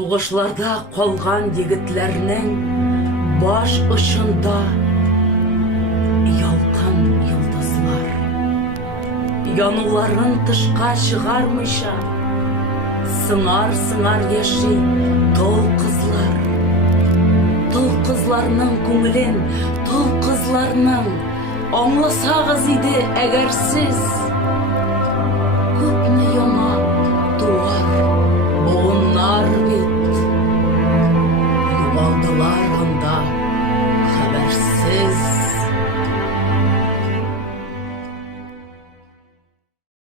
Сугышларда калган егетләрнең баш очында ялкын йолдызлар, януларын тышка чыгармыйча, сыңар яши тол кызлар. Тол кызларның күңелен, тол кызларның аңласагыз иде әгәр сез. Күпне яңа туар буыннар бит, югалдылар